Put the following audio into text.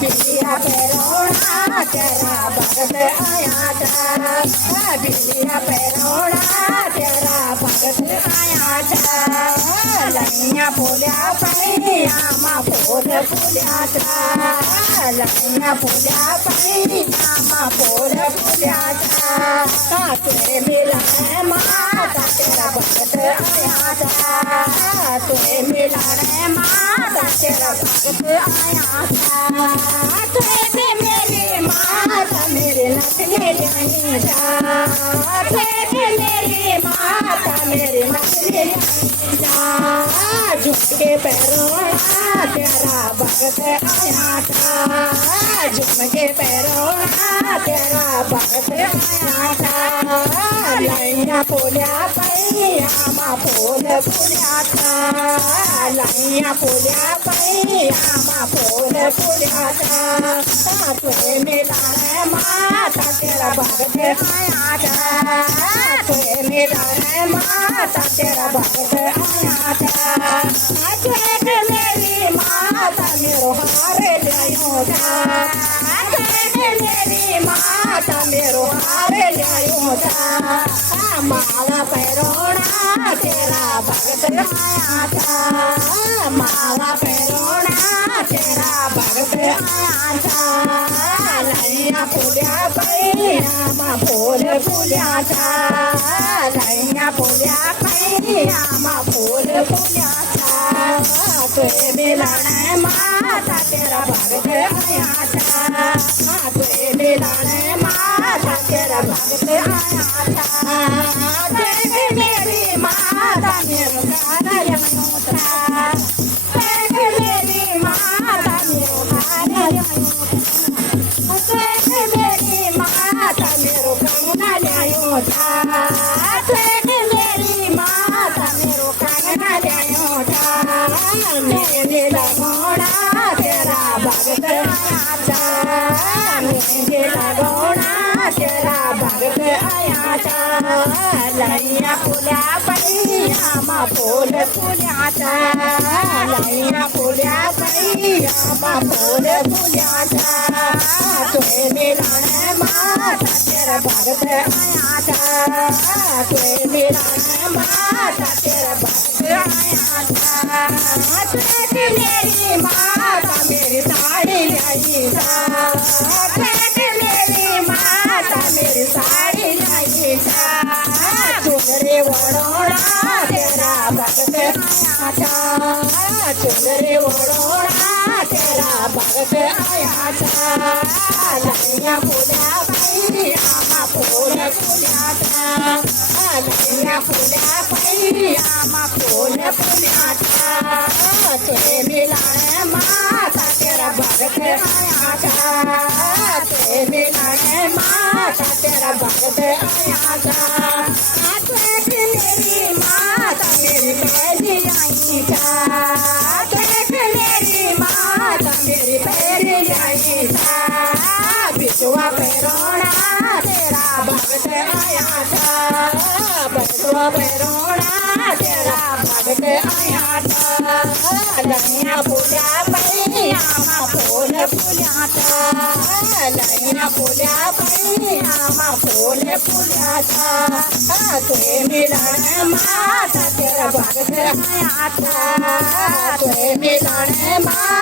बिल्लिया पैरोड़ा तेरा भगत आया था, बिल्लिया पैरोड़ा तेरा भगत आया था। लैया बोलिया पैया माँ बोल बोलिया था, लैया बोलिया पैया माँ बोल बोलिया था। तुझे मिला है माता तेरा भगत आया था, तुझे मिला है माता तेरा भगत आया था। तुझे मेरी माता मेरे नथने जाई जा, तुझे मेरी माता मेरे नथने जा। झुमके पैरोड़ा तेरा भगत आया था, झुमके पैरोड़ा तेरा भगत आया था। लैया बोलिया पैया माँ बोल बोलिया था, लैया बोलिया पैया माँ बोल बोलिया था। तुझे मिला है माता तेरा भगत आया था, तुझे मिला है माता तेरा भगत आया था। तुझे मेरी माता मेरो हार लायो था, तुझे मेरी माता मेरो हार लायो था। माला पैरोड़ा तेरा भगत आया था, माला पैरोड़ा तेरा भगत आया था। लैया बोलिया पैया माँ बोल बोलिया था, लैया बोलिया पैया माँ बोल बोलिया था। तुझे मिला है माता तेरा भगत आया था, तुझे मिला है माता तेरा भगत आया था। तुझे मेरी माता मेरो कार्य था, तुझे मेरी माता मेरो कार्य था, तुझे मेरी माता मेरो कंगना ल्यायो था, तुझे मेरी माता मेरो कंगना ल्यायो था। मेरे लगोड़ा तेरा भगत आया था, मेरे लगोड़ा तेरा भगत आया था। लैया बोलिया पैया माँ बोल बोलिया था, लैया बोलिया पैया माँ बोल बोलिया था। तुझे मिला है माता तेरा भगत आया था, तुझे मिला है माता तेरा भगत आया था। तुझे मेरी माता मेरी साड़ी लाई था, तुझे मेरी माता मेरी साड़ी लाई था। चुनरी ओढ़ोड़ा तेरा भगत आया था, चुनरी ओढ़ोड़ा तेरा भगत आया था। लैया बोलिया पैया माँ बोल बोलिया था, लैया बोलिया पैया माँ बोल बोलिया था। तुझे मिला है माता तेरा भगत आया था, तुझे मिला है माता तेरा भगत आया था। तुझे मेरी माता मेरी पैरी आई था, तुझे मेरी माता मेरी पैरी आई था। बिचुआ पैरोड़ा तेरा भगत आया था, बिचुआ पैरोड़ा तेरा भगत आया था। लैया बोलिया पैया माँ बोल बोलिया था, लैया बोलिया पैया माँ बोल बोलिया था। तुझे मिला है माता तेरा भगत आया था, तुझे मिला है माता